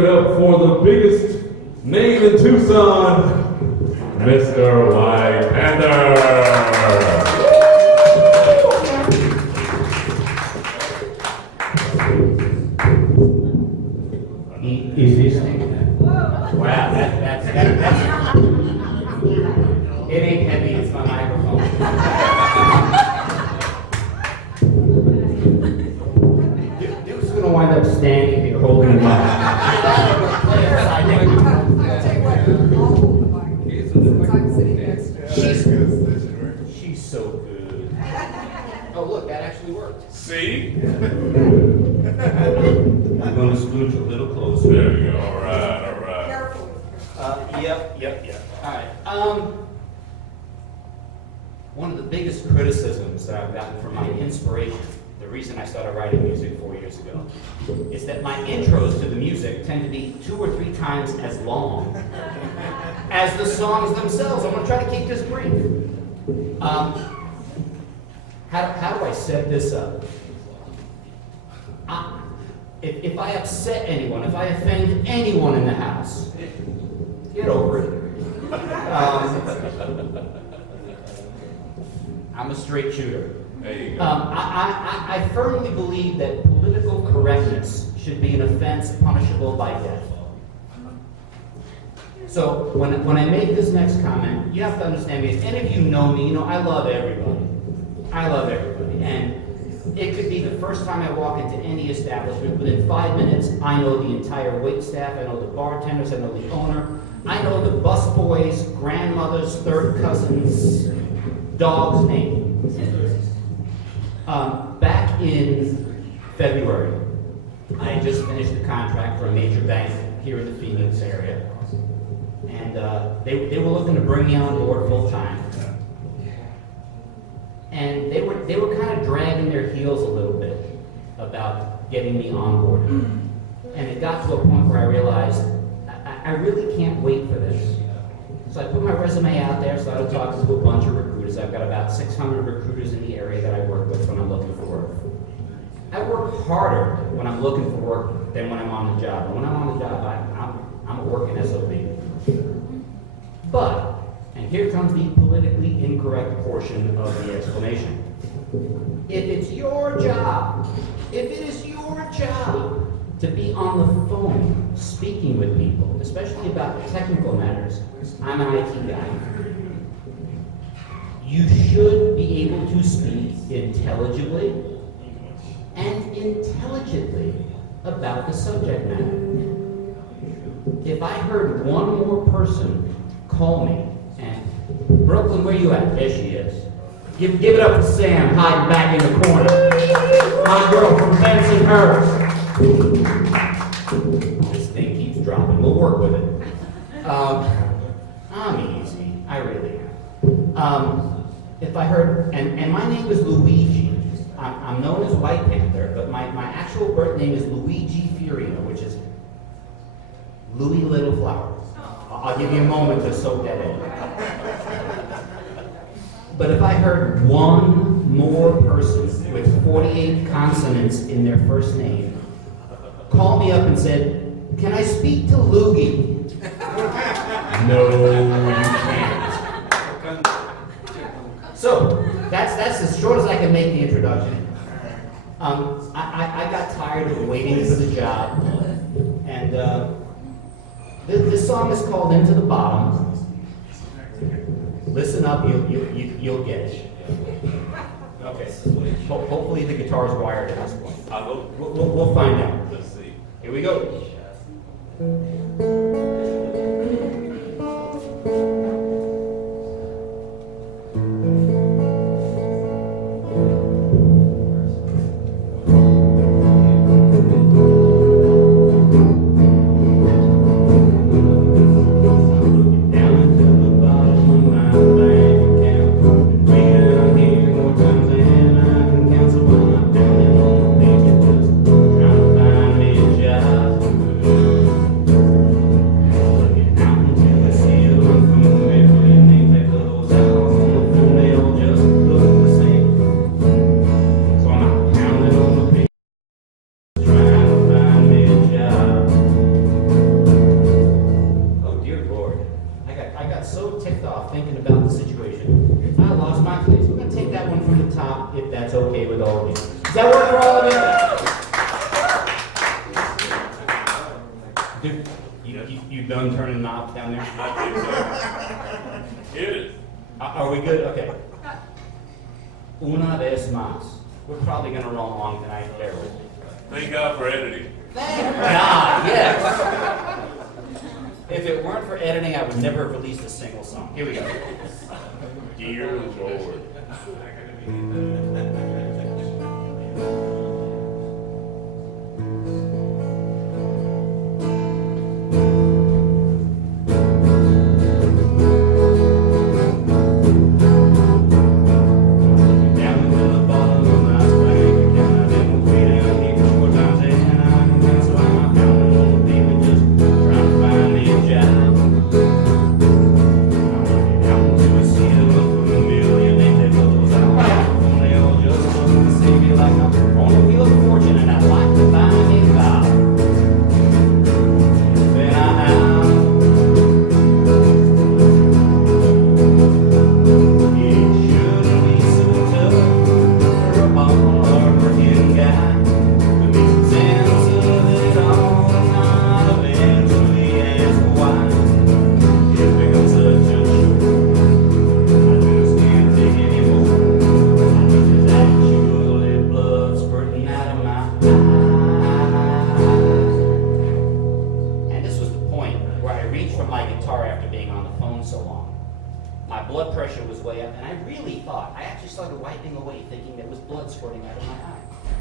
it up for the biggest name in Tucson, Mr. White Panther. Is this thing? Wow, that's it ain't heavy, it's my microphone. Dude's gonna wind up standing here holding him up. She's so good. Oh look, that actually worked. See? I'm gonna scooch a little closer. There you go. All right, all right. Careful. Yep. All right. One of the biggest criticisms that I've gotten from my inspiration, the reason I started writing music 4 years ago, is that my intros to the music tend to be 2 or 3 times as long as the songs themselves. I'm going to try to keep this brief. How do I set this up? If I upset anyone, if I offend anyone in the house, get over it. I'm a straight shooter. There you go. I firmly believe that political correctness should be an offense punishable by death. So when I make this next comment, you have to understand me. If any of you know me, you know I love everybody. I love everybody. And it could be the first time I walk into any establishment. Within 5 minutes, I know the entire wait staff. I know the bartenders. I know the owner. I know the busboys, grandmothers, third cousins, dog's name. Back in February, I had just finished a contract for a major bank here in the Phoenix area. And they were looking to bring me on board full time. And they were kind of dragging their heels a little bit about getting me on board. And it got to a point where I realized I really can't wait for this. So I put my resume out there, started talking to a bunch of recruiters. I've got about 600 recruiters in the area that I work with when I'm looking for work. I work harder when I'm looking for work than when I'm on the job. And when I'm on the job, I'm a working SOB. But, and here comes the politically incorrect portion of the explanation. If it's your job, if it is your job to be on the phone speaking with people, especially about technical matters, I'm an IT guy. You should be able to speak intelligibly and intelligently about the subject matter. If I heard one more person call me and, Brooklyn, where you at? There she is. Give it up for Sam, hiding back in the corner. My girl from Bensonhurst. This thing keeps dropping. We'll work with it. I'm easy. I really am. If I heard, and my name is Luigi. I'm known as White Panther, but my actual birth name is Luigi Fiorino, which is Louis Little Flower. I'll give you a moment to soak that in. But if I heard one more person with 48 consonants in their first name call me up and said, "Can I speak to Loogie?" No, you can't. So that's as short as I can make the introduction. I got tired of waiting for the job, and this song is called "Into the Bottom." Listen up, you'll get it. Okay. Hopefully the guitar's wired at this point. We'll find out. Let's see. Here we go. thought, thinking about the situation. I lost my place. We're going to take that one from the top, if that's okay with all of you. Does that work for all of you? Dude, you done turning knobs down there? Hit it. Are we good? Okay. Una vez más. We're probably going to run along tonight, bear with me. Thank God for editing. Thank God, yes. If it weren't for editing, I would never have released a single song. Here we go. Dear Lord.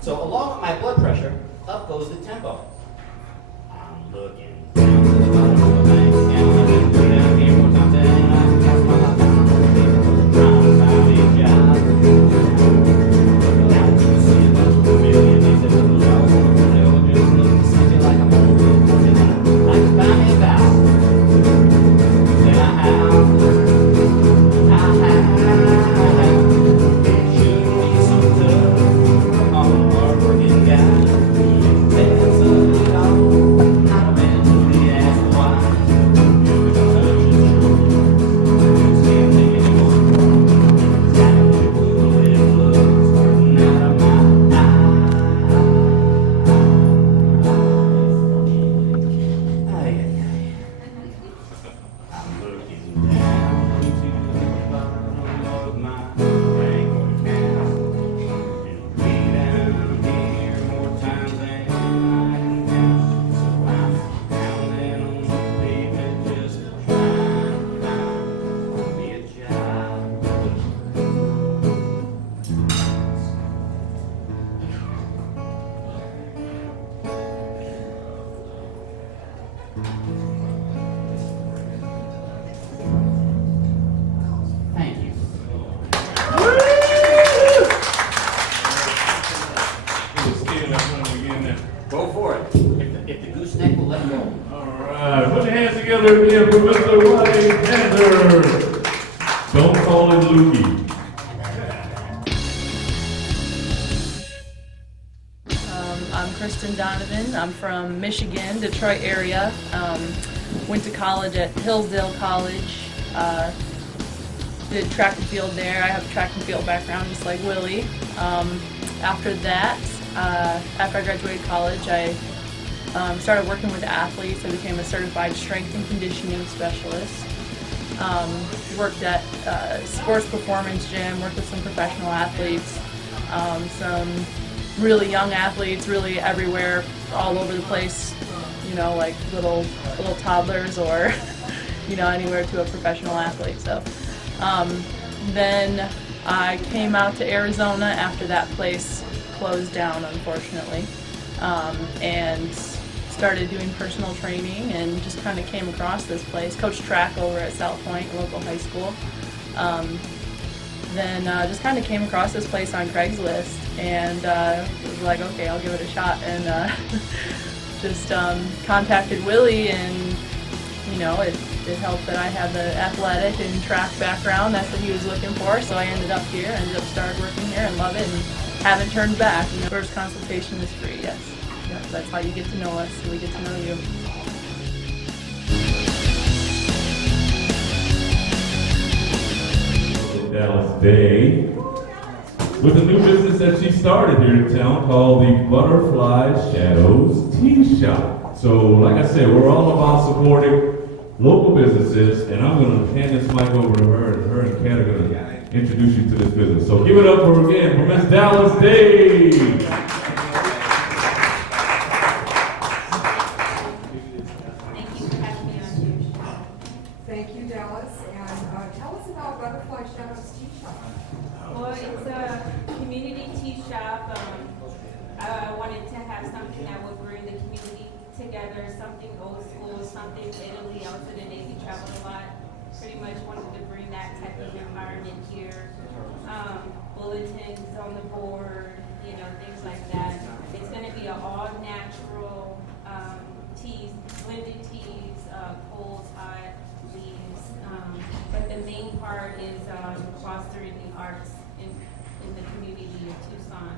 So along with my blood pressure, up goes the tempo. I'm looking down to the bottom of the bank, and I've been way down here more times than I can count my life down. Trying to find a job. Down to see about a million things that little jobs. They'll just look to see me like I'm on a real fortune, and I can buy me a vow. Then I have. It shouldn't be so tough. I'm a hard-working guy. Tells us it all. I've eventually asked why. You're such a jerk. Just can't take anymore. Exactly what it looks squirting out of my eye. I'm looking down to the bottom of my bank account. Been way down here more times than I can count. So I'm pounding on the pavement just trying to find me a job. Thank you. Go for it. If the gooseneck will let go. All right, put your hands together again for Mr. White Panther. Don't call him Lukey. I'm Kristen Donovan. I'm from Michigan, Detroit area. Went to college at Hillsdale College. Did track and field there. I have a track and field background just like Willie. After that, after I graduated college, I started working with athletes. I became a certified strength and conditioning specialist. Worked at sports performance gym, worked with some professional athletes, some really young athletes, really everywhere, all over the place, you know, like little toddlers or, you know, anywhere to a professional athlete. So then I came out to Arizona after that place closed down, unfortunately, and started doing personal training and just kind of came across this place. Coached track over at South Point, a local high school. Then just kind of came across this place on Craigslist and was like, okay, I'll give it a shot, and just contacted Willie, and you know, it helped that I had the athletic and track background. That's what he was looking for, so I ended up here, started working here and love it and haven't turned back. You know, first consultation is free, yes. Yep, that's how you get to know us, so we get to know you. Day with a new business that she started here in town called the Butterfly Shadows Tea Shop. So, like I said, we're all about supporting local businesses, and I'm going to hand this mic over to her, and her and Kat are going to introduce you to this business. So give it up for Miss Dallas Day. Thank you for having me on here. Thank you, Dallas. And tell us about Butterfly Shadows Tea Shop. Well, it's a community tea shop. I wanted to have something that would bring the community together, something old school, something Italy. I was in the Navy, traveled a lot. Pretty much wanted to bring that type of environment here. Bulletins on the board, you know, things like that. It's going to be an all natural teas, blended teas, cold, hot, leaves. But the main part is fostering the arts in the community of Tucson.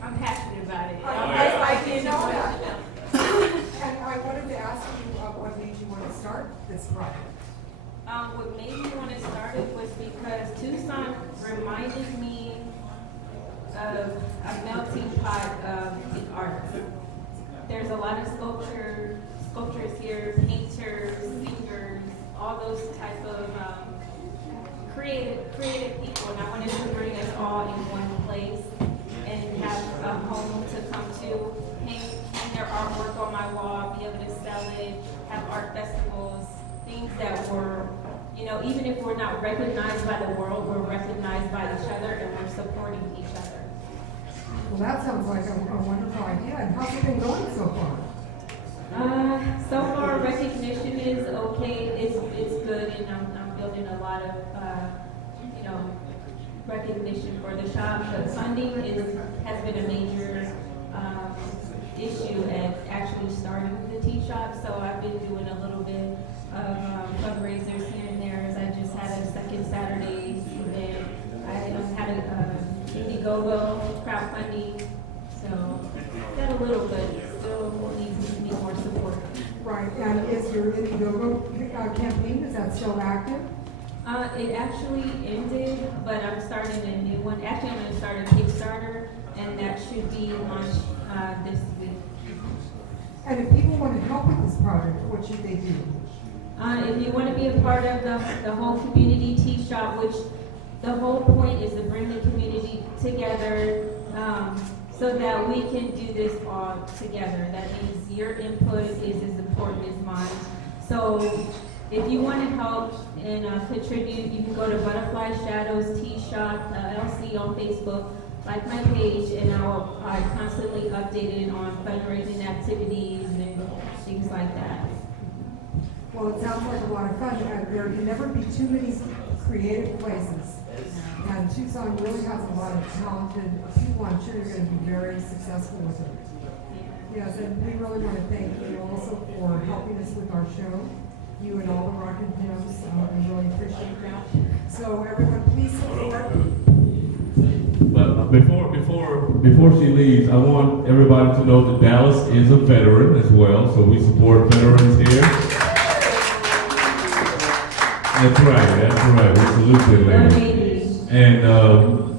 I'm passionate about it. I didn't know that. And I wanted to ask you what made you want to start this project. What made me want to start it was because Tucson reminded me of a melting pot of the arts. There's a lot of sculptures here, painters, singers, all those type of creative people, and I wanted to bring us all in one place and have a home to come to, hang their artwork on my wall, be able to sell it, have art festivals, things that were, you know, even if we're not recognized by the world, we're recognized by each other and we're supporting each other. Well, that sounds like a wonderful idea. And how's it been going so far? So far, recognition is okay. It's good, and I'm building a lot of, you know, recognition for the shop. But funding has been a major issue at actually starting the tea shop. So I've been doing a little bit of fundraisers here and there. As I just had a second Saturday event. I had a Indiegogo crowdfunding. So got a little bit. Still needs more support. Right. And is your Indiegogo campaign, is that still active? It actually ended, but I'm starting a new one. Actually, I'm going to start a Kickstarter, and that should be launched this week. And if people want to help with this project, what should they do? If you want to be a part of the whole community tea shop, which the whole point is to bring the community together so that we can do this all together. That means your input is as important as mine. So if you want to help and contribute, you can go to Butterfly Shadows Tea Shop LLC on Facebook, like my page, and I constantly update it on fundraising activities and things like that. Well, it sounds like a lot of fun. There can never be too many creative places. And Tucson really has a lot of talented people. I'm sure you're going to be very successful with it. Yes, and we really want to thank you also for helping us with our show. You and all the Rockin' Gems. We really appreciate that. So everyone, please support. But before she leaves, I want everybody to know that Dallas is a veteran as well, so we support veterans here. That's right. We salute them, ladies. And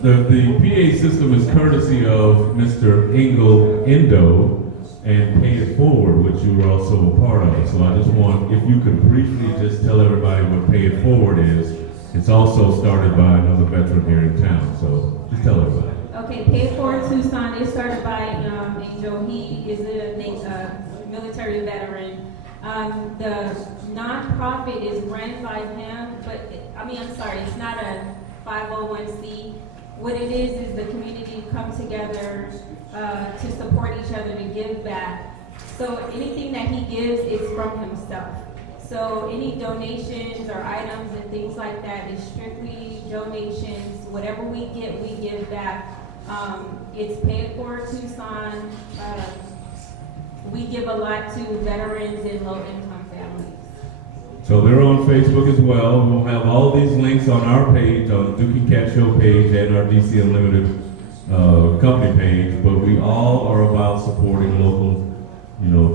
the PA system is courtesy of Mr. Engel Indo and Pay It Forward, which you were also a part of. So I just want, if you could briefly just tell everybody what Pay It Forward is. It's also started by another veteran here in town, so just tell everybody. Okay, Pay It Forward Tucson is started by Angel. He is a military veteran. The nonprofit is ran by him, but it's not a 501c. What it is the community come together to support each other, to give back. So anything that he gives is from himself. So any donations or items and things like that is strictly donations. Whatever we get, we give back. It's Pay It Forward Tucson. We give a lot to veterans and low-income families. So they're on Facebook as well. We'll have all these links on our page, on the Duke and Cat Show page and our DC Unlimited company page. But we all are about supporting local,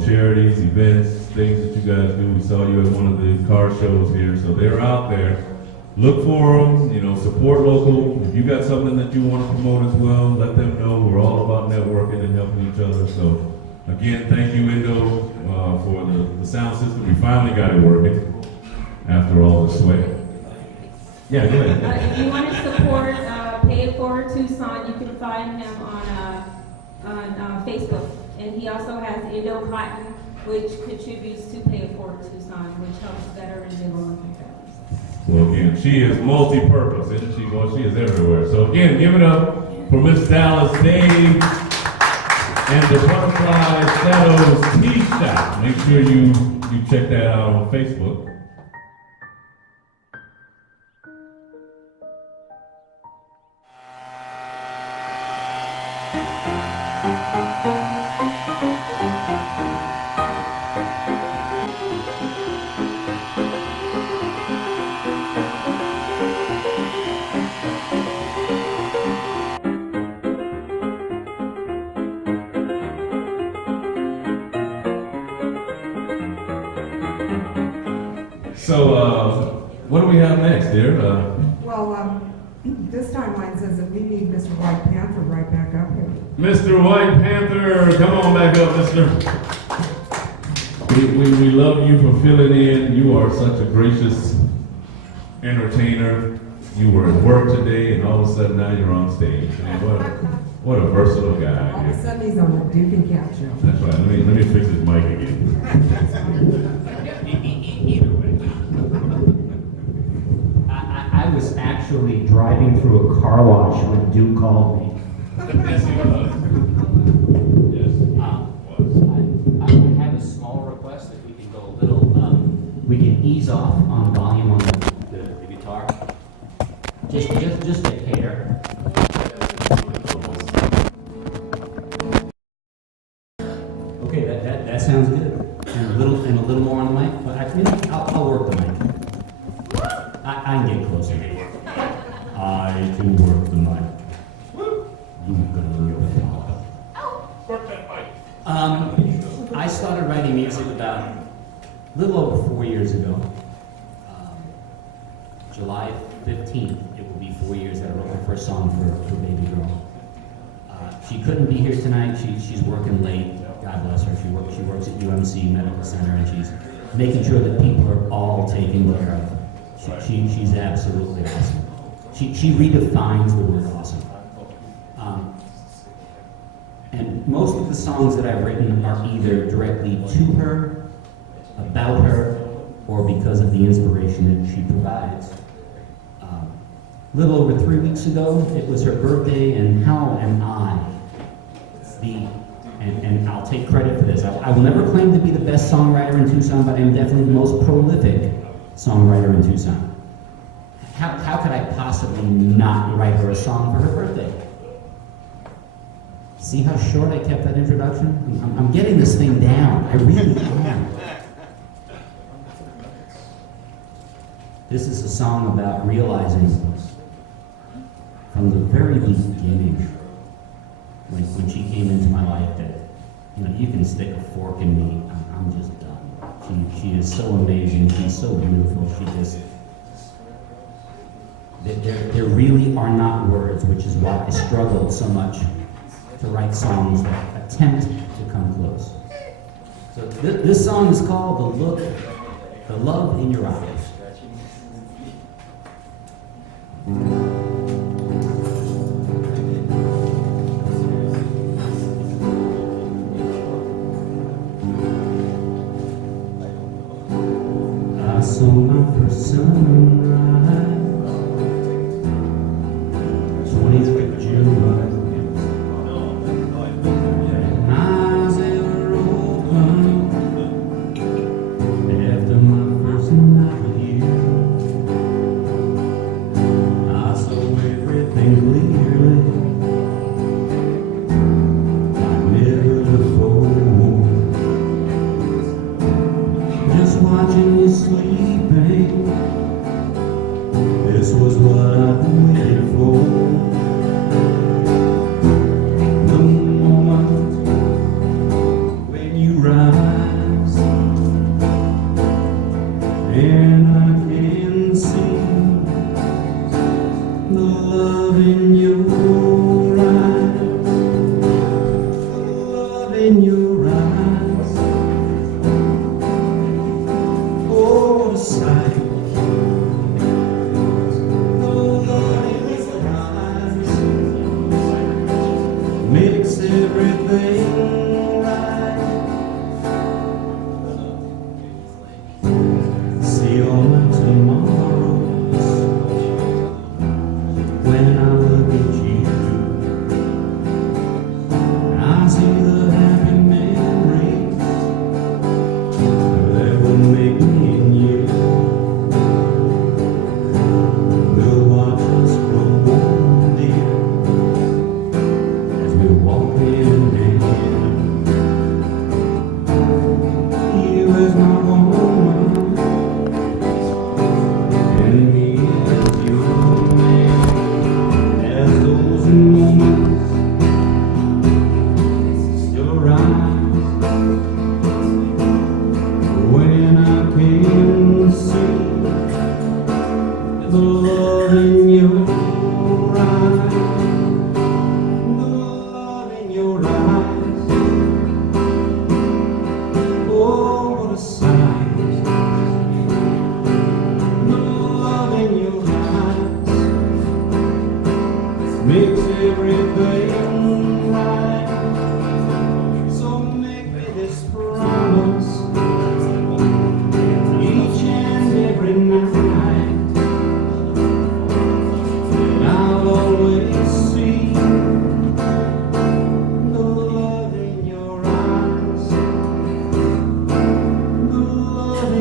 charities, events, things that you guys do. We saw you at one of the car shows here, so they're out there. look for them, you know, support local. If you got something that you want to promote as well, let them know. We're all about networking and helping each other. So again, thank you, Indo, for the sound system. We finally got it working after all the sweat. Yeah, go ahead. If you want to support Pay It Forward Tucson, you can find him on Facebook. And he also has Indo Cotton, which contributes to Pay It Forward Tucson, which helps veterans and low-income families. Well, again, she is multi-purpose, isn't she? Well, she is everywhere. So again, give it up for Miss Dallas Dave and the Butterfly Shadows Tea Shop. Make sure you check that out on Facebook. So, what do we have next, dear? This timeline says that we need Mr. White Panther right back up here. Mr. White Panther, come on back up, mister. We love you for filling in. You are such a gracious entertainer. You were at work today, and all of a sudden now you're on stage. Man, what a versatile guy. All of a sudden he's on the Duke and Cat show. That's right. Let me fix his mic again. Either way. I was actually driving through a car wash when Duke called me. Yes, he was. Yes, I have a small request that we can go a little, we can ease off on volume on the guitar. Just a hair. Okay, that sounds good. And a little more on the mic, but I'll work the mic. I can get closer. I can work the mic. You gonna work that mic. I started writing music about a little over 4 years ago. July 15th, it will be 4 years that I wrote my first song for Baby Girl. She couldn't be here tonight. She's working late. God bless her. She works at UMC Medical Center, and she's making sure that people are all taken care of. She's absolutely awesome. She redefines the word awesome. And most of the songs that I've written are either directly to her, about her, or because of the inspiration that she provides. A little over 3 weeks ago, it was her birthday, and how am I and I'll take credit for this. I will never claim to be the best songwriter in Tucson, but I am definitely the most prolific songwriter in Tucson. How could I possibly not write her a song for her birthday? See how short I kept that introduction? I'm getting this thing down. I really am. This is a song about realizing from the very beginning, when she came into my life, that you can stick a fork in me, I'm just done. She is so amazing. She's so beautiful. She just. There really are not words, which is why I struggled so much to write songs that attempt to come close. So this song is called The Love in Your Eyes. I saw my first sunrise, 20th of July. And eyes ever open after my first night with you. I saw everything clearly, like never before. Just watching you sleeping, this was what I've been waiting for. The moment when you rise, and I can see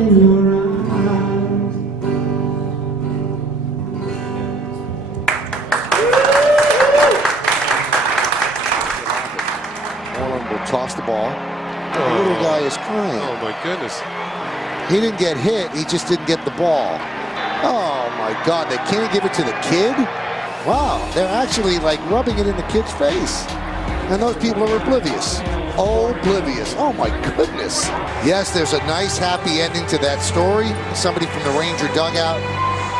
in your eyes. Orland will toss the ball. The little guy is crying. Oh my goodness. He didn't get hit, he just didn't get the ball. Oh my God, they can't give it to the kid? Wow, they're actually like rubbing it in the kid's face. And those people are oblivious. Oblivious. Oh my goodness. Yes, there's a nice happy ending to that story. Somebody from the Ranger dugout,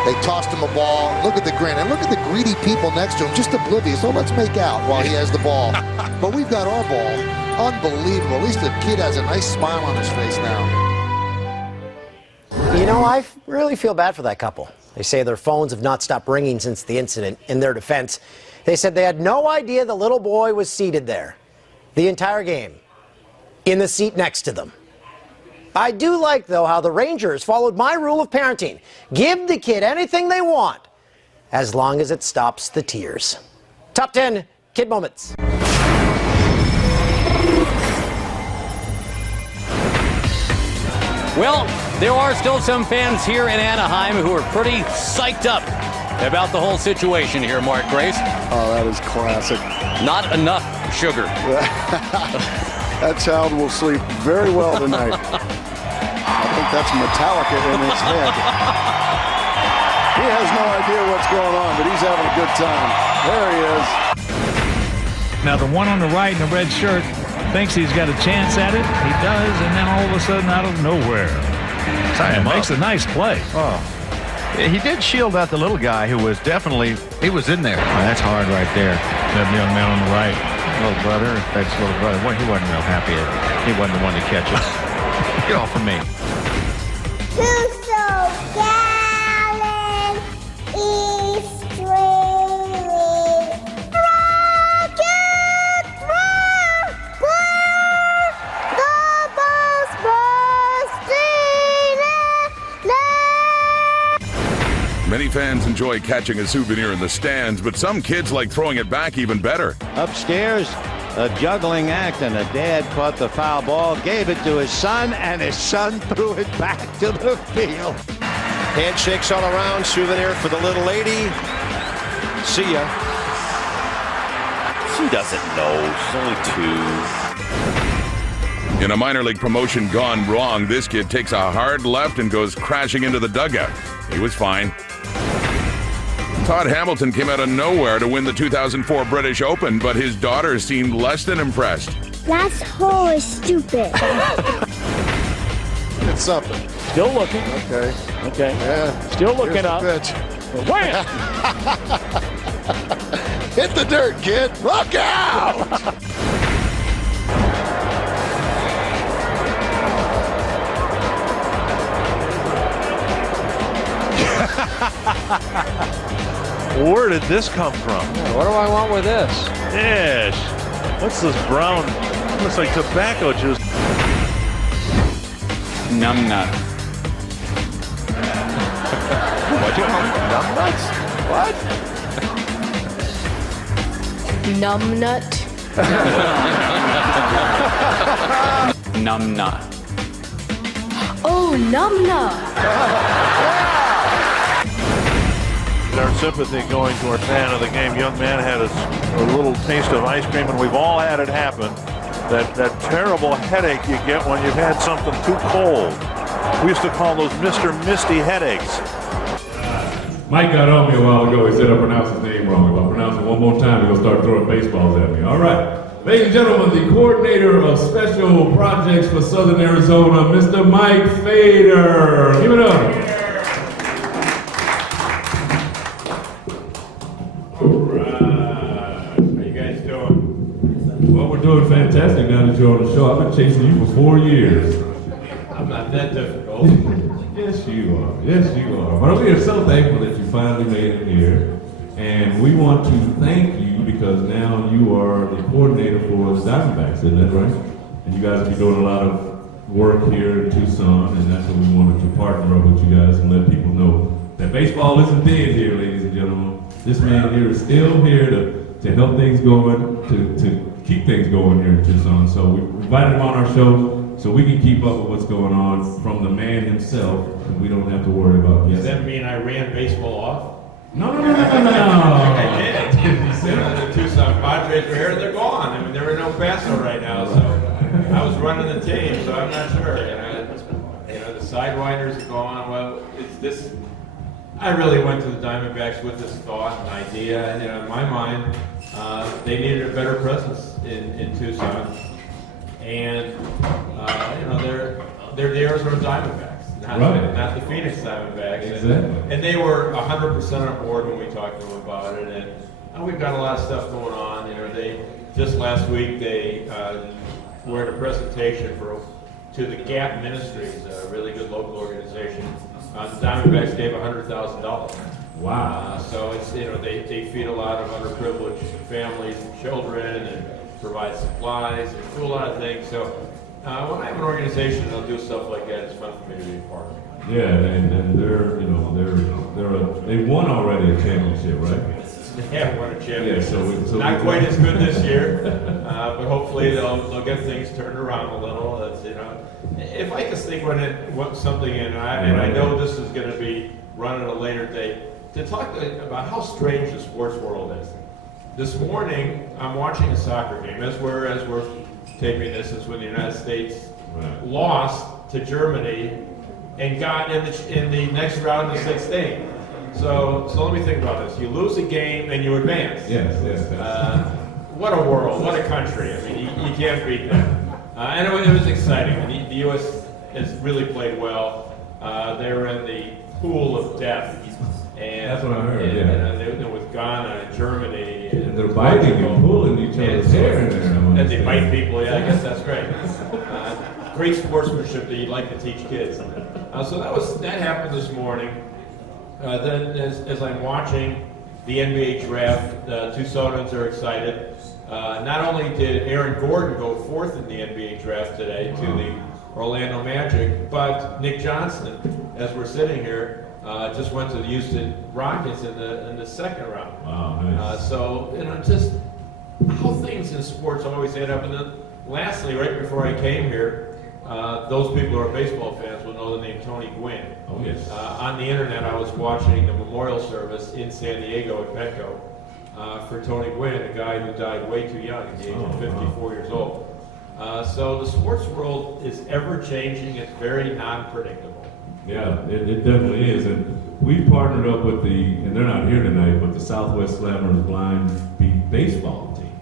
they tossed him a ball. Look at the grin, and look at the greedy people next to him, just oblivious. Oh, let's make out while he has the ball. But we've got our ball. Unbelievable. At least the kid has a nice smile on his face now. You know, I really feel bad for that couple. They say their phones have not stopped ringing since the incident. In their defense, they said they had no idea the little boy was seated there the entire game, in the seat next to them. I do like, though, how the Rangers followed my rule of parenting. Give the kid anything they want, as long as it stops the tears. Top 10 kid moments. Well, there are still some fans here in Anaheim who are pretty psyched up about the whole situation here, Mark Grace. Oh, that is classic. Not enough sugar. That child will sleep very well tonight. I think that's Metallica in his head. He has no idea what's going on, but he's having a good time. There he is. Now the one on the right in the red shirt thinks he's got a chance at it. He does, and then all of a sudden, out of nowhere, it makes a nice play. Oh, he did shield out the little guy who was definitely, he was in there. Oh, that's hard right there. That young man on the right. Little brother, that's little brother. Well, he wasn't real happy. He wasn't the one to catch it. Get off of me. Who's so gallant is streaming. Rocket, rock, the ball's bursting. Many fans enjoy catching a souvenir in the stands, but some kids like throwing it back even better. Upstairs, a juggling act, and a dad caught the foul ball, gave it to his son, and his son threw it back to the field. Handshakes all around, souvenir for the little lady. See ya. She doesn't know. She's only 2. In a minor league promotion gone wrong, this kid takes a hard left and goes crashing into the dugout. He was fine. Todd Hamilton came out of nowhere to win the 2004 British Open, but his daughter seemed less than impressed. That hole is stupid. It's something. Still looking. Okay. Okay. Yeah. Still looking up. Pitch. Wham! Hit the dirt, kid. Look out! Where did this come from? What do I want with this? Yes. What's this brown? Looks like tobacco juice. Numbnut. What? Numbnuts? What? Numbnut. Numbnut. Oh, numbnut. Our sympathy going to our fan of the game. Young man had a little taste of ice cream, and we've all had it happen. That terrible headache you get when you've had something too cold. We used to call those Mr. Misty headaches. Mike got on me a while ago. He said I pronounced his name wrong. If I pronounce it one more time, he'll start throwing baseballs at me. All right. Ladies and gentlemen, the coordinator of special projects for Southern Arizona, Mr. Mike Fader. Give it up. Doing fantastic now that you're on the show. I've been chasing you for 4 years. I'm not that difficult. Yes, you are. Yes, you are. But we are so thankful that you finally made it here. And we want to thank you because now you are the coordinator for the Diamondbacks, isn't that right? And you guys will be doing a lot of work here in Tucson, and that's what we wanted to partner up with you guys and let people know that baseball isn't dead here, ladies and gentlemen. This man here is still here to help things going, to keep things going here in Tucson. So we invited him on our show so we can keep up with what's going on from the man himself, and we don't have to worry about Does that mean I ran baseball off? No. I did. The Tucson Padres were here, they're gone. I mean, they're in El Paso right now, so I was running the team, so I'm not sure. You know, the Sidewinders are gone. Well, it's this. I really went to the Diamondbacks with this thought and idea, and in my mind, they needed a better presence in Tucson, and you know, they're the Arizona Diamondbacks, not the Phoenix Diamondbacks. Exactly. And they were 100% on board when we talked to them about it, and we've got a lot of stuff going on. You know, they just last week they were in a presentation to the Gap Ministries, a really good local organization. The Diamondbacks gave $100,000. Wow. So it's, you know, they feed a lot of underprivileged families and children and provide supplies and do a lot of things. So when I have an organization that'll do stuff like that, it's fun for me to be a part of it. Yeah, and they're, you know, they won already a championship, right? They have won a championship. Yeah, so not quite as good this year, but hopefully they'll get things turned around a little. That's, you know, if I could sneak something in, and I know this is going to be run at a later date, to talk about how strange the sports world is. This morning, I'm watching a soccer game. As we're taping this, is when the United States lost to Germany and got in the next round of 16. So let me think about this. You lose a game and you advance. Yes. What a world, what a country. I mean, you can't beat that. And it was exciting. The U.S. has really played well. They were in the pool of death. And that's what I heard, and with Ghana and Germany. And they're biting and pulling each other's hair in there. And they bite people, yeah, I guess that's great. Great sportsmanship that you'd like to teach kids. So that happened this morning. Then as I'm watching the NBA draft, the TUCSO'N'S are excited. Not only did Aaron Gordon go fourth in the NBA draft today to the Orlando Magic, but Nick Johnson, as we're sitting here, just went to the Houston Rockets in the second round. Wow, nice. So, you know, just how things in sports always add up. And then lastly, right before I came here, those people who are baseball fans will know the name Tony Gwynn. Oh, yes. On the internet, I was watching the memorial service in San Diego at Petco for Tony Gwynn, a guy who died way too young at the age of 54 years old. So the sports world is ever changing. It's very non-predictable. Yeah, it definitely is. And we partnered up with and they're not here tonight, but the Southwest Slammers Blind Beat baseball team.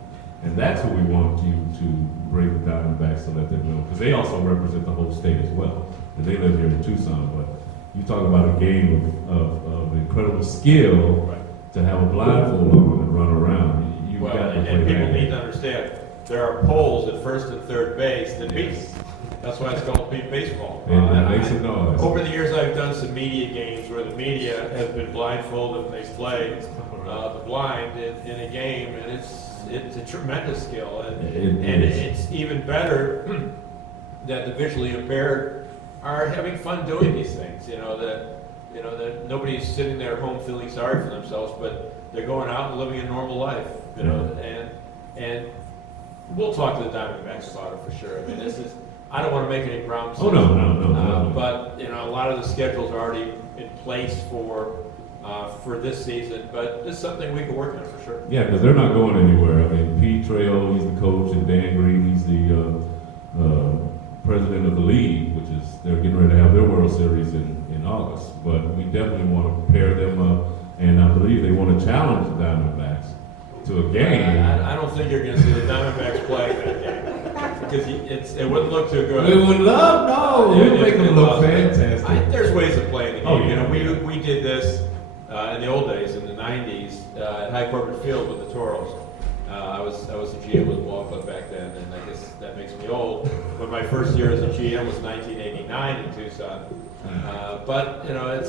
And that's who we want you to bring the Diamondbacks to let them know, because they also represent the whole state as well. And they live here in Tucson. But you talk about a game of incredible skill to have a blindfold on and run around. You've got to and people need to understand, there are poles at first and third base that beat. That's why it's called beat baseball. It makes a noise. Over the years, I've done some media games where the media has been blindfolded and they play the blind in a game, and it's a tremendous skill, and it's even better that the visually impaired are having fun doing these things. You know that nobody's sitting there at home feeling sorry for themselves, but they're going out and living a normal life. You know, and we'll talk to the Diamondbacks about it for sure. I mean, I don't want to make any promises. Oh, no. But you know, a lot of the schedules are already in place for this season. But it's something we can work on for sure. Yeah, because they're not going anywhere. I mean, Pete Trail, he's the coach, and Dan Green, he's the president of the league, which is they're getting ready to have their World Series in August. But we definitely want to pair them up, and I believe they want to challenge the Diamondbacks to a game. I don't think you're going to see the Diamondbacks playing that game. Because it wouldn't look too good. We would love, no. We'd make them look fantastic. There's ways of playing the game. Oh, yeah. You know, we did this in the old days, in the 90s, at High Corbett Field with the Toros. I was a GM with the ball club back then, and I guess that makes me old. But my first year as a GM was 1989 in Tucson. But you know, it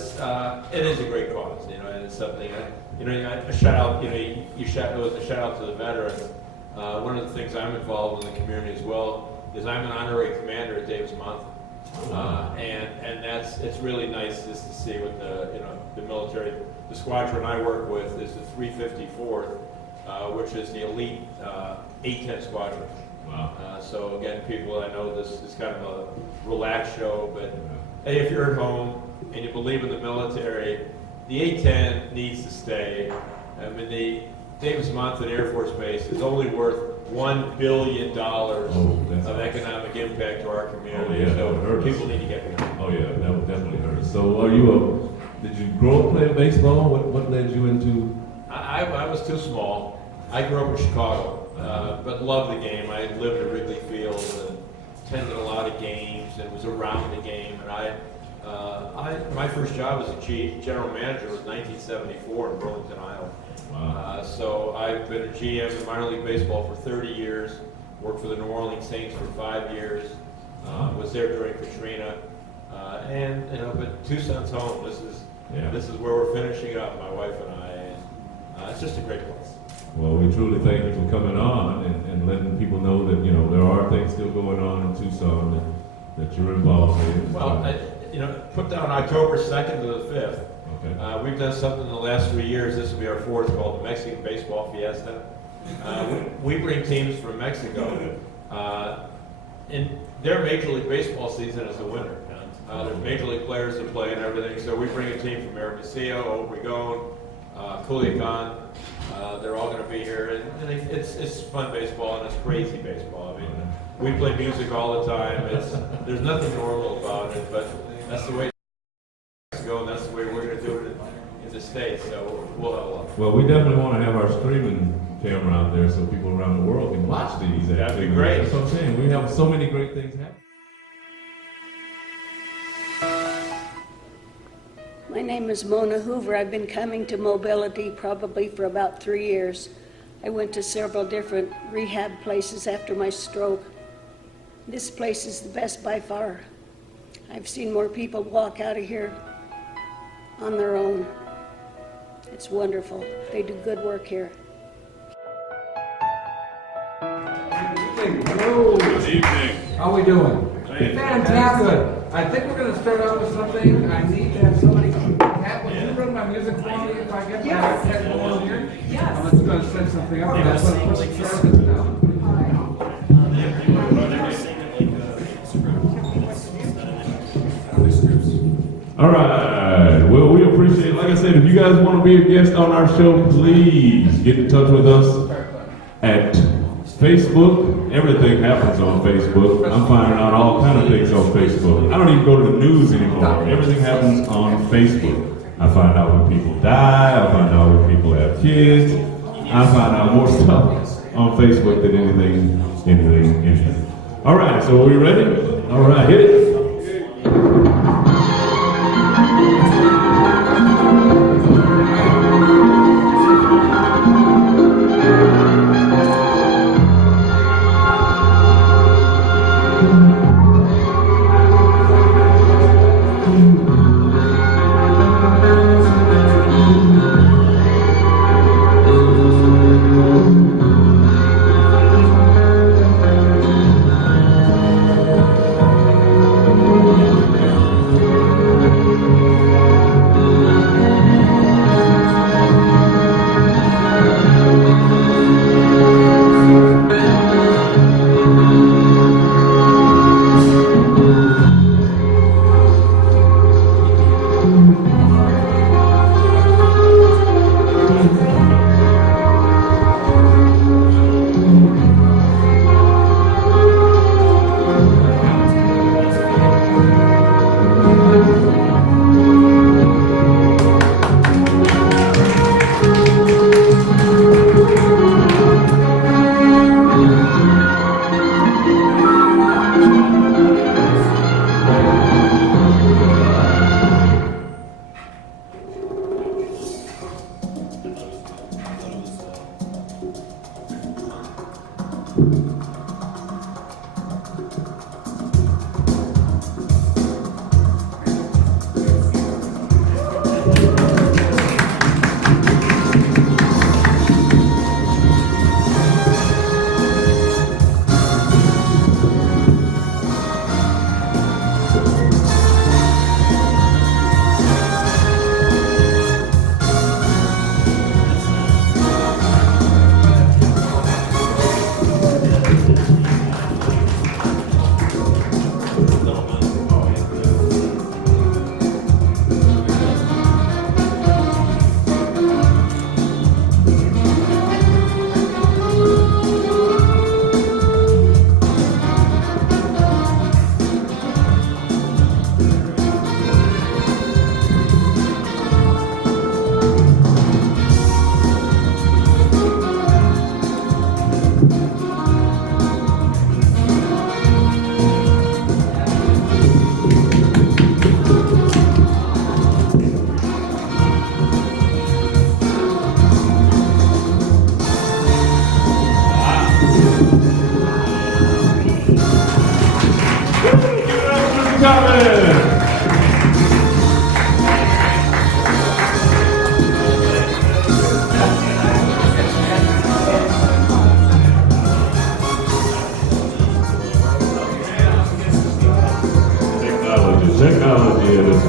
is a great cause. You know, and it's something. A shout out. You know, it was a shout out to the veterans. One of the things I'm involved in the community as well is I'm an honorary commander at Davis Mountain, and it's really nice just to see what the military, the squadron I work with is the 354th, which is the elite 810 squadron, So again, people, I know this is kind of a relaxed show, but hey, if you're at home and you believe in the military, the A-10 needs to stay. I mean, the Davis-Monthan Air Force Base is only worth $1 billion of economic impact to our community. So people need to get behind. Oh yeah, that would definitely hurt. So are you did you grow up playing baseball? What led you into? I was too small. I grew up in Chicago, but loved the game. I lived at Wrigley Field and attended a lot of games and was around the game. And my first job as a general manager was 1974 in Burlington, Iowa. Wow. So I've been a GM in minor league baseball for 30 years, worked for the New Orleans Saints for 5 years, was there during Katrina, and but Tucson's home. This is where we're finishing up, my wife and I, and it's just a great place. Well, we truly thank you for coming on and letting people know that there are things still going on in Tucson that you're involved in. Well, put down October 2nd to the 5th. Okay. We've done something in the last 3 years. This will be our 4th, called the Mexican Baseball Fiesta. We bring teams from Mexico, and their Major League Baseball season is the winter. There's Major League players that play and everything, so we bring a team from Hermosillo, Obregón, Culiacan. They're all going to be here, and it's fun baseball and it's crazy baseball. I mean, we play music all the time. There's nothing normal about it, but that's the way it's going. That's the way we're going to do it in the States. So we'll have a lot. Well, we definitely want to have our streaming camera out there so people around the world can watch these. That'd be great. That's what I'm saying. We have so many great things happening. My name is Mona Hoover. I've been coming to Mobility probably for about 3 years. I went to several different rehab places after my stroke. This place is the best by far. I've seen more people walk out of here on their own. It's wonderful. They do good work here. Hello. Good evening. How are we doing? Fantastic. Good. I think we're going to start out with something. I need to have somebody. Pat, will you run my music for me if I get my head going here? Yes. I'm just going to set something up. That's what I'm going to start this down. All right. Well, we appreciate it. Like I said, if you guys want to be a guest on our show, please get in touch with us at Facebook. Everything happens on Facebook. I'm finding out all kind of things on Facebook. I don't even go to the news anymore. Everything happens on Facebook. I find out when people die. I find out when people have kids. I find out more stuff on Facebook than anything. All right, so are we ready? All right, hit it.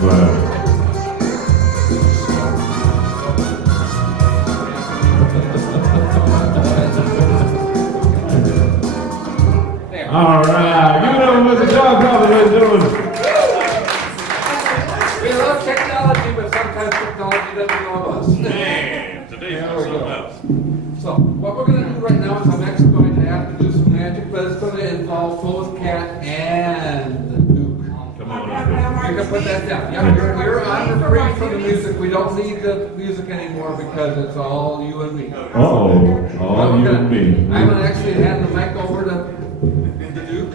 right. All right, give it up, Mr. John Coppin, ladies and gentlemen. We love technology, but sometimes technology doesn't love us. Man, today's not something else. So, what we're going to do right now is I'm actually going to have to do some magic, but it's going to involve both Cat and the Duke. Come on up. You can put that down. Yeah, you're on reprieve from the music. We don't need the music anymore because it's all you and me. Uh-oh, all you and me. I'm going to actually hand the mic over to the Duke.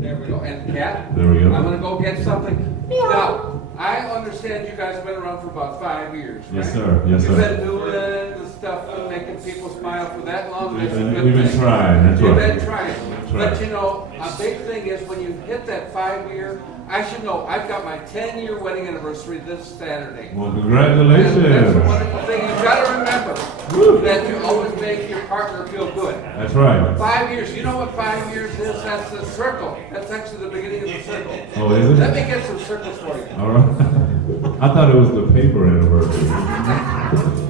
There we go. And Cat. There we go. I'm going to go get something. Now, I understand you guys have been around for about 5 years, right? Yes, sir. Yes, You've sir. been doing the stuff and making people smile for that long. We've That's a been, good we've been thing. trying, that's You've right. been trying. That's right. But you know, a big thing is when you hit that 5-year, I should know, I've got my 10-year wedding anniversary this Saturday. Well, congratulations. And that's a wonderful thing. You've got to remember that you always make your partner feel good. That's right. 5 years. You know what 5 years is? That's the circle. That's actually the beginning of the circle. Oh, is it? Let me get some circles for you. All right. I thought it was the paper anniversary.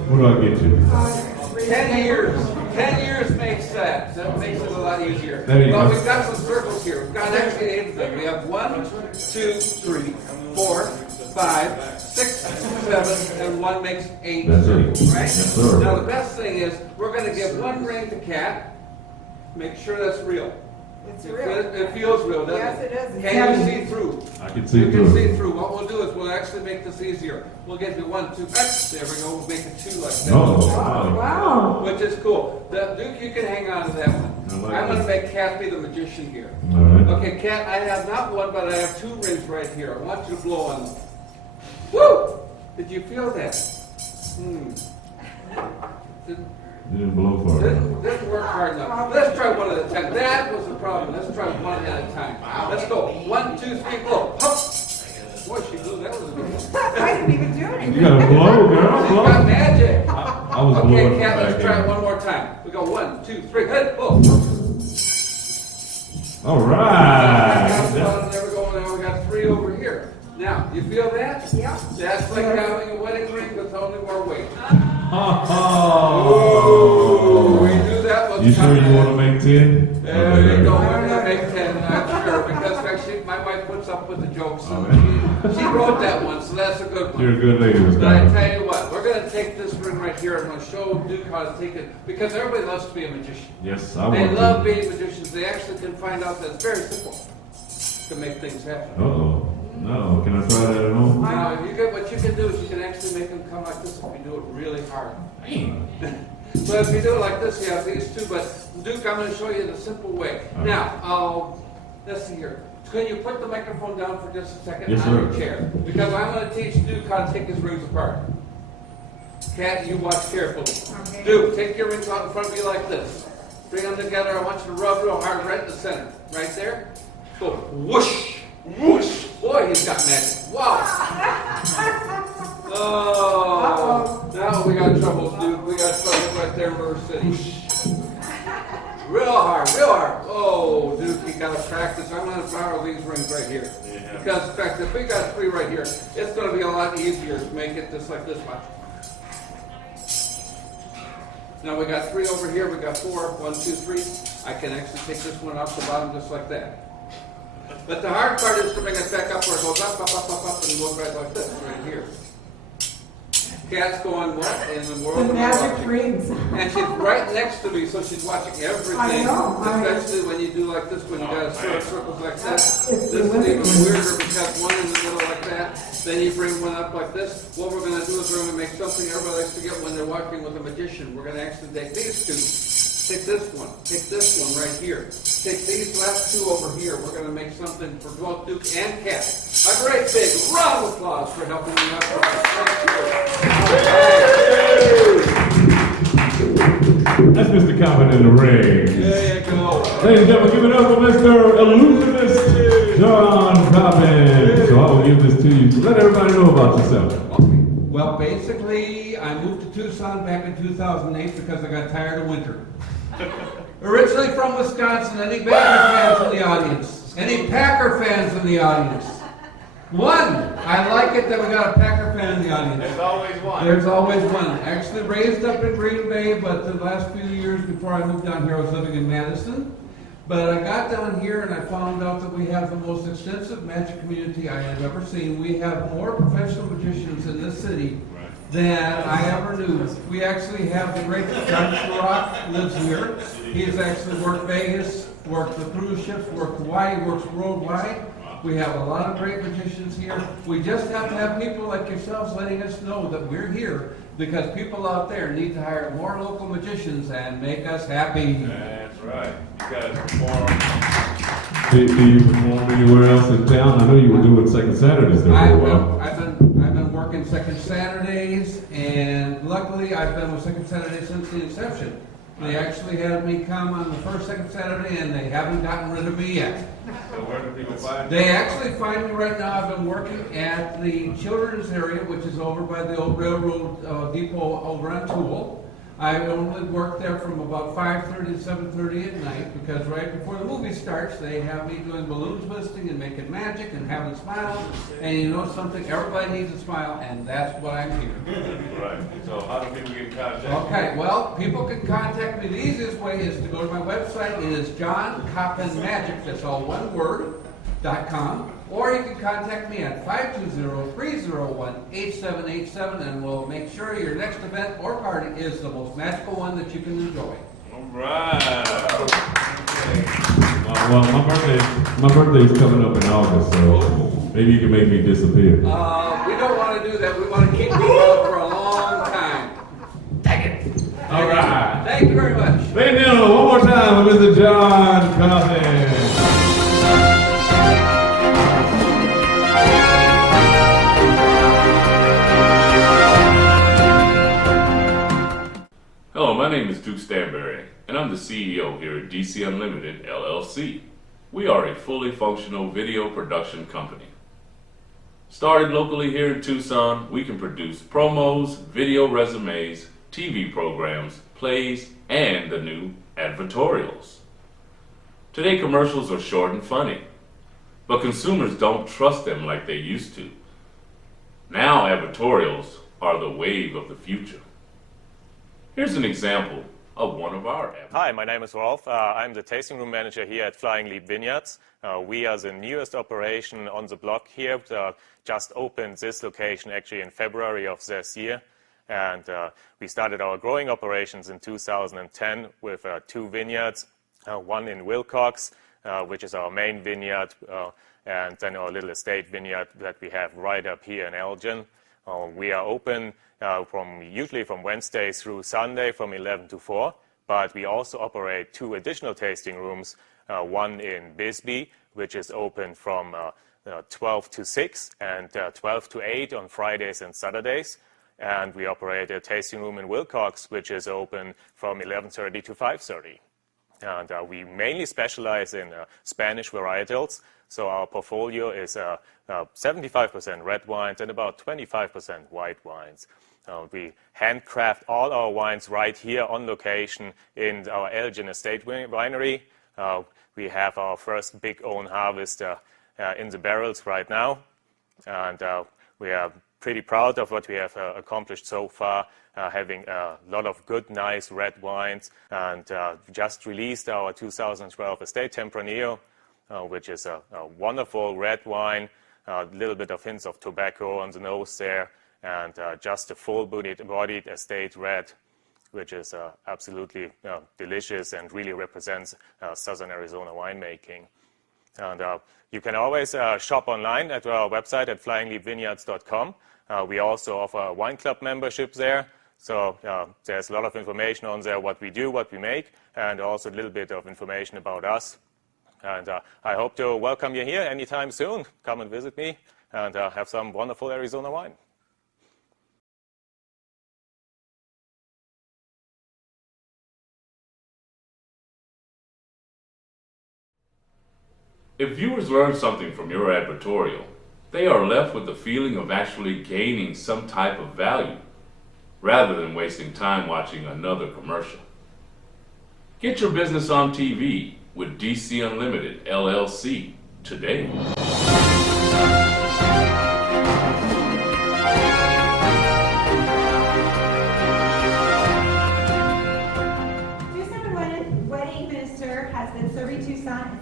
What do I get you? 10 years. 10 years makes that. That makes it a lot easier. There you But go. we've got some circles here. We've got actually 8 of them. We have 1, 2, 3, 4, 5, 6, 7, and 1 makes 8 That's circles, it. right? Yes, sir. Now the best thing is we're going to give 1 ring to Cat. Make sure that's real. It's It real. It feels real, doesn't Yes, it? it is. It's Can you heavy. see through? I can see You through. can see through. What we'll do is we'll actually make this easier. We'll get you 1, 2, there we go. We'll make it 2 like that. Oh, wow. Wow. Which is cool. Duke, you can hang on to that one. I like I'm going to it. make Cat be the magician here. All right. Okay, Cat, I have not 1, but I have 2 rings right here. I want you to blow on them. Woo! Did you feel that? Didn't blow for it. Didn't work hard enough. Let's try 1 at a time. That was the problem. Let's try 1 at a time. Let's go. 1, 2, 3, blow. Hup! Boy, she blew. That was a good one. I didn't even do anything. You gotta blow, girl. You Blow. got magic. I was Okay, blowing Cat, let's back try in. it 1 more time. We go 1, 2, 3, hit, blow. All right. There we go. Now we got 3 over here. Now, you feel that? Yeah. That's like having a wedding ring with only more weight. Oh. We do that. Let's You sure come you want to in. make 10? There you go. We're going to make 10, I'm sure. Because actually, my wife puts up with the jokes. And she wrote that one, so that's a good one. You're a good lady, Miss But I Coppin. tell you what, we're going to take this ring right here. I'm going to show Duke how to take it. Because everybody loves to be a magician. Yes, I They want love to. being magicians. They actually can find out that it's very simple to make things happen. Uh-oh. No, can I try that at home? Now, what you can do is you can actually make them come like this if you do it really hard. So if you do it like this, you have these 2. But Duke, I'm going to show you the simple way. All right. Now, let's see here. Can you put the microphone down for just a second Yes, on sir. your chair? Because I'm going to teach Duke how to take his rings apart. Cat, you watch carefully. Okay. Duke, take your rings out in front of you like this. Bring them together. I want you to rub real hard right in the center. Right there. Go whoosh, whoosh. Boy, he's got magic. Wow. Oh. Now we got trouble, Duke. We got trouble right there in River City. Real hard, real hard. Oh, Duke, you got to practice. I'm going to borrow these rings right here. Because, in fact, if we got 3 right here, it's going to be a lot easier to make it just like this much. Now we got 3 over here. We got 4. 1, 2, 3. I can actually take this one off the bottom just like that. But the hard part is to bring it back up where it goes up, up, up, up, up, and goes right like this, right here. Cat's going, what in the world? The magic rings. And she's right next to me, so she's watching everything. I know. Especially when you do like this, when you got circles like that. It's This is the even living weirder because 1 in the middle like that. Then you bring 1 up like this. What we're going to do is we're going to make something everybody likes to get when they're walking with a magician. We're going to actually take these 2. Take this one. Take this one right here. Take these last 2 over here. We're going to make something for both Duke and Cat. A great big round of applause for helping me out. That's Mr. Coppin in the ring. There you go. Ladies and gentlemen, give it up for Mr. Illusionist, John Coppin. So I will give this to you. Let everybody know about yourself. Well, basically, I moved to Tucson back in 2008 because I got tired of winter. Originally from Wisconsin. Any Badger fans in the audience? Any Packer fans in the audience? One. I like it that we got a Packer fan in the audience. There's always one. There's always one. Actually raised up in Green Bay, but the last few years before I moved down here, I was living in Madison. But I got down here and I found out that we have the most extensive magic community I have ever seen. We have more professional magicians in this city than I ever knew. We actually have the great John Schrock lives here. He has actually worked Vegas, worked the cruise ships, worked Hawaii, works worldwide. We have a lot of great magicians here. We just have to have people like yourselves letting us know that we're here because people out there need to hire more local magicians and make us happy. That's right. You guys perform. Do you perform anywhere else in town? I know you were doing second Saturdays there for a while. I've been working second Saturdays, and luckily I've been with second Saturday since the inception. They actually had me come on the first, second Saturday, and they haven't gotten rid of me yet. So where do people find you? They actually find me right now. I've been working at the children's area, which is over by the old railroad depot over on Toole. I only work there from about 5:30 to 7:30 at night because right before the movie starts, they have me doing balloons twisting and making magic and having smiles. And you know something? Everybody needs a smile, and that's what I'm here. Right. So how do people get in contact? Okay, well, people can contact me. The easiest way is to go to my website. It is John Coppin Magic, that's all one word, .com. Or you can contact me at 520-301-8787, and we'll make sure your next event or party is the most magical one that you can enjoy. All right. Well, my birthday is coming up in August, so maybe you can make me disappear. We don't want to do that. We want to keep people up for a long time. Take it. All right. Thank you very much. Ladies and gentlemen, one more time with Mr. John Coppin. Hello, my name is Duke Stanberry, and I'm the CEO here at DC Unlimited, LLC. We are a fully functional video production company. Started locally here in Tucson, we can produce promos, video resumes, TV programs, plays, and the new advertorials. Today commercials are short and funny, but consumers don't trust them like they used to. Now advertorials are the wave of the future. Here's an example of one of our advertorials. Hi, my name is Rolf. I'm the tasting room manager here at Flying Leap Vineyards. We are the newest operation on the block here. Just opened this location actually in February of this year. And we started our growing operations in 2010 with 2 vineyards, one in Wilcox, which is our main vineyard, and then our little estate vineyard that we have right up here in Elgin. We are open usually from Wednesday through Sunday from 11 to 4, but we also operate 2 additional tasting rooms, one in Bisbee, which is open from 12 to 6 and 12 to 8 on Fridays and Saturdays. And we operate a tasting room in Wilcox, which is open from 11:30 to 5:30. And we mainly specialize in Spanish varietals. So our portfolio is 75% red wines and about 25% white wines. We handcraft all our wines right here on location in our Elgin Estate Winery. We have our first big own harvest in the barrels right now. And we are pretty proud of what we have accomplished so far, having a lot of good, nice red wines. And just released our 2012 Estate Tempranillo, which is a wonderful red wine, a little bit of hints of tobacco on the nose there, and just a full-bodied estate red, which is absolutely delicious and really represents Southern Arizona winemaking. And you can always shop online at our website at flyingleapvineyards.com. We also offer wine club memberships there. So there's a lot of information on there, what we do, what we make, and also a little bit of information about us. And I hope to welcome you here anytime soon. Come and visit me and have some wonderful Arizona wine. If viewers learn something from your advertorial, they are left with the feeling of actually gaining some type of value, rather than wasting time watching another commercial. Get your business on TV with DC Unlimited, LLC today.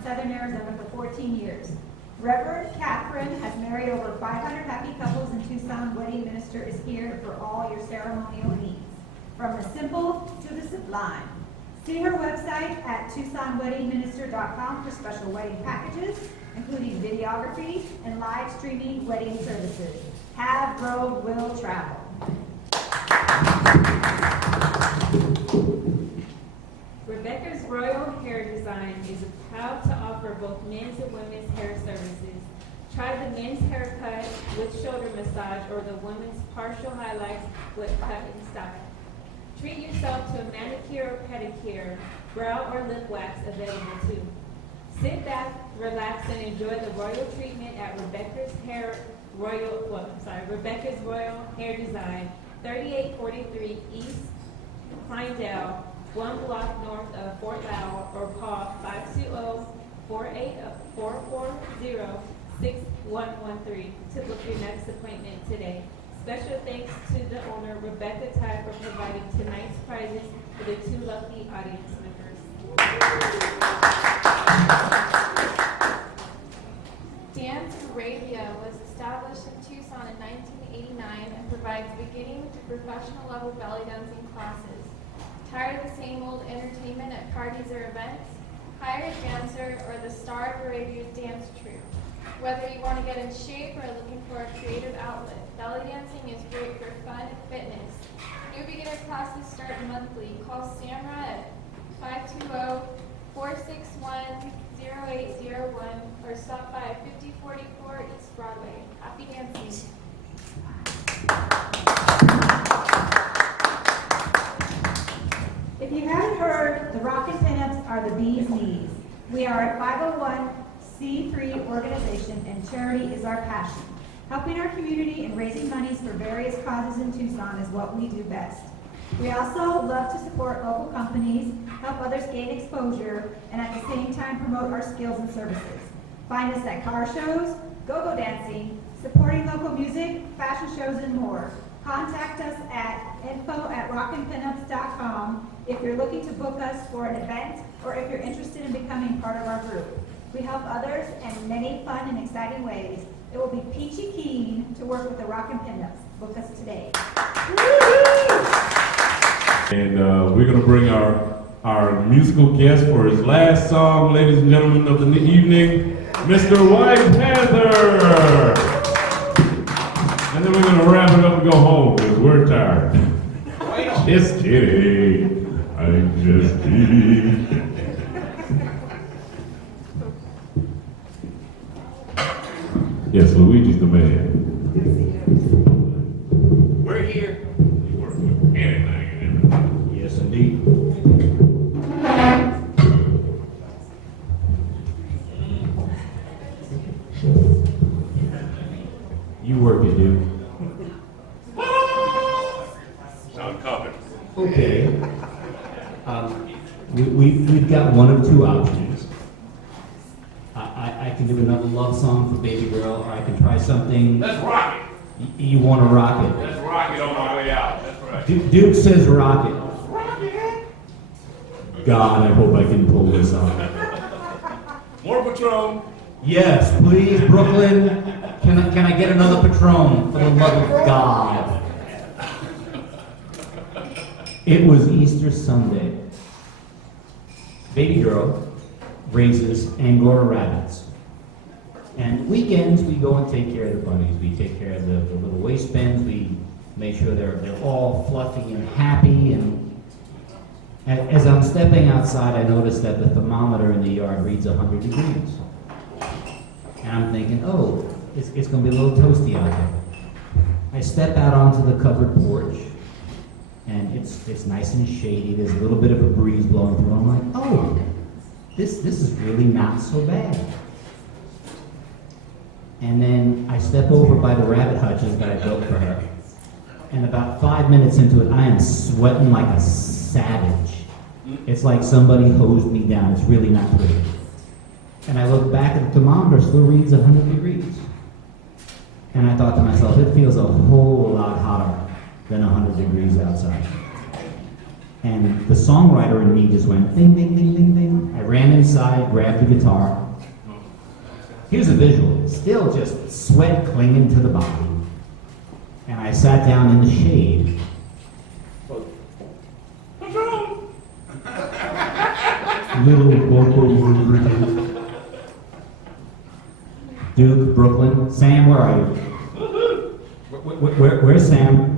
Southern Arizona for 14 years. Reverend Catherine has married over 500 happy couples, and Tucson Wedding Minister is here for all your ceremonial needs, from the simple to the sublime. See her website at TucsonWeddingMinister.com for special wedding packages, including videography and live streaming wedding services. Have, road, will, travel. Rebecca's Royal Hair Design is proud to offer both men's and women's hair services. Try the men's haircut with shoulder massage or the women's partial highlights with cut and style. Treat yourself to a manicure or pedicure, brow or lip wax available too. Sit back, relax, and enjoy the royal treatment at Rebecca's Royal Hair Design, 3843 East Kleindale, 1 block north of Fort Lowell, or call 520-440-6113 to book your next appointment today. Special thanks to the owner, Rebecca Ty, for providing tonight's prizes for the 2 lucky audience members. Dance Arabia was established in Tucson in 1989 and provides beginning to professional level belly dancing classes. Tired of the same old entertainment at parties or events? Hire a dancer or the star of Arabia's dance troupe. Whether you want to get in shape or looking for a creative outlet, belly dancing is great for fun and fitness. New beginner classes start monthly. Call Samra at 520-461-0801 or stop by 5044 East Broadway. Happy dancing. If you haven't heard, the Rockin' Pinups are the bee's knees. We are a 501c3 organization, and charity is our passion. Helping our community and raising monies for various causes in Tucson is what we do best. We also love to support local companies, help others gain exposure, and at the same time promote our skills and services. Find us at car shows, go-go dancing, supporting local music, fashion shows, and more. Contact us at info@rockinpinups.com if you're looking to book us for an event or if you're interested in becoming part of our group. We help others in many fun and exciting ways. It will be peachy keen to work with the Rockin' Pinups. Book us today. And we're going to bring our musical guest for his last song, ladies and gentlemen of the evening, Mr. White Panther. And then we're going to wrap it up and go home because we're tired. Just kidding. I'm just kidding. Yes, Luigi's the man. We're here. You work with anything and everything. Yes, indeed. You work it, dude. Sound COPPIN. Okay. We've got one of two options. I can do another love song for Baby Girl, or I can try something. Let's rock it. You want to rock it? Let's rock it on my way out. That's right. Duke says rock it. God, I hope I can pull this off. More Patron. Yes, please, Brooklyn. Can I get another Patron, for the love of God? It was Easter Sunday. Baby Girl raises Angora rabbits. And weekends, we go and take care of the bunnies. We take care of the little waistbands. We make sure they're all fluffy and happy. And as I'm stepping outside, I notice that the thermometer in the yard reads 100 degrees. And I'm thinking, oh, it's going to be a little toasty out there. I step out onto the covered porch, and it's nice and shady. There's a little bit of a breeze blowing through. I'm like, oh, this is really not so bad. And then I step over by the rabbit hutches that I built for her. And about 5 minutes into it, I am sweating like a savage. It's like somebody hosed me down. It's really not pretty. And I look back at the thermometer, still reads 100 degrees. And I thought to myself, it feels a whole lot hotter than 100 degrees outside. And the songwriter in me just went ding, ding, ding, ding, ding. I ran inside, grabbed the guitar. Here's a visual, still just sweat clinging to the body. And I sat down in the shade. Little vocal Duke, Brooklyn. Sam, where are you? Where's Sam?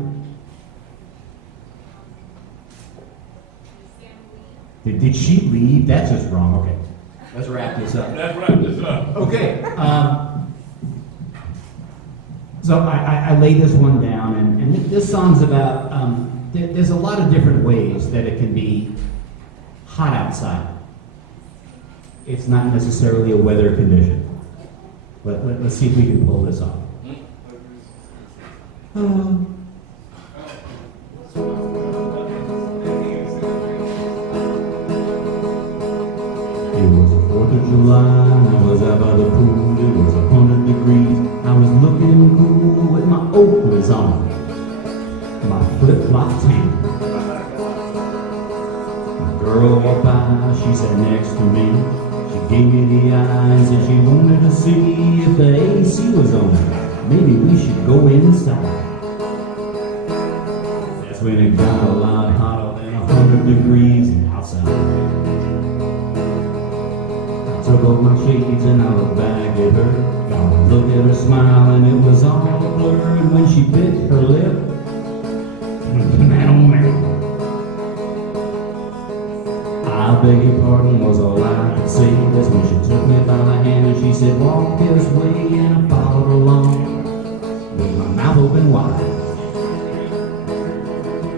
Did she leave? That's just wrong. Okay. Let's wrap this up. Let's wrap this up. Okay. So I laid this one down, and this song's about, there's a lot of different ways that it can be hot outside. It's not necessarily a weather condition. But let's see if we can pull this off. It was the 4th of July, I was out by the pool, it was 100 degrees. I was looking cool with my Oakleys on, my flip-flop tan. A girl walked by, she sat next to me. She gave me the eyes and she wanted to see if the AC was on. Maybe we should go inside. That's when it got a lot hotter than 100 degrees outside. Took off my shades and I looked back at her. Got a look at her smile and it was all blurred when she bit her lip. Man, oh man. I beg your pardon was all I could say. That's when she took me by the hand and she said, walk this way, and I followed along with my mouth open wide.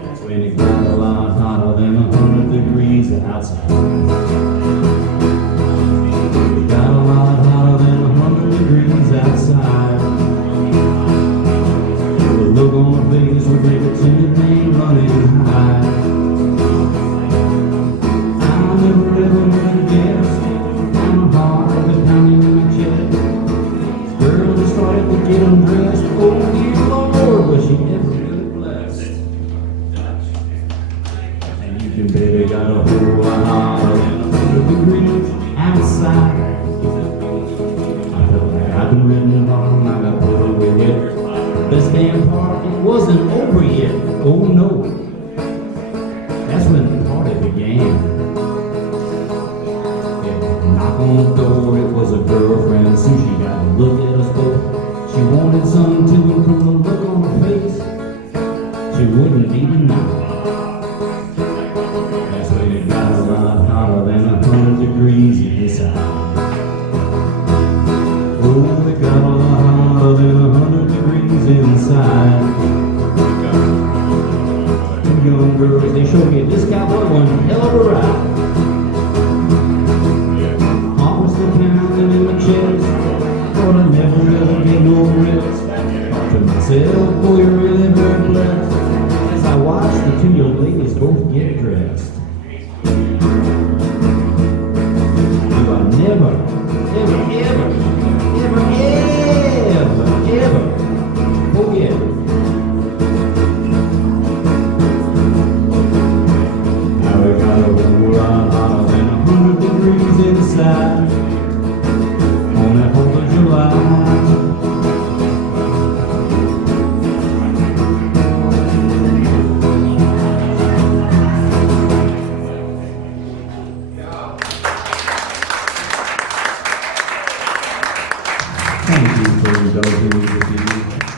That's when it got a lot hotter than 100 degrees outside. Got a lot hotter than 100 degrees outside. The look on her face would make a timid thing running high. I never ever would have guessed how my heart was pounding in my chest. This girl just started to get undressed. Oh dear Lord, was she ever really blessed? And you can bet it got a whole lot hotter than 100 degrees outside. I've been written on, I got put over here. The best damn part, it wasn't over yet. Oh no. That's when the party began. It was a knock on the door, it was a girlfriend. So she got a look at us both. She wanted something too, and from the look on her face, she wouldn't even know. That's when it got a lot hotter than 100 degrees inside. Oh, it got a lot hotter than 100 degrees inside. Two young girls, they showed me a discount for one hell of a ride. Heart was still pounding in my chest. Thought I'd never ever get no rest. Thought to myself, boy, you're really very blessed. As I watched the two young ladies both get dressed. Do I never, ever forget. Now we got a whole lot hotter than 100 degrees inside on that 4th of July. Thank you for indulging me this evening.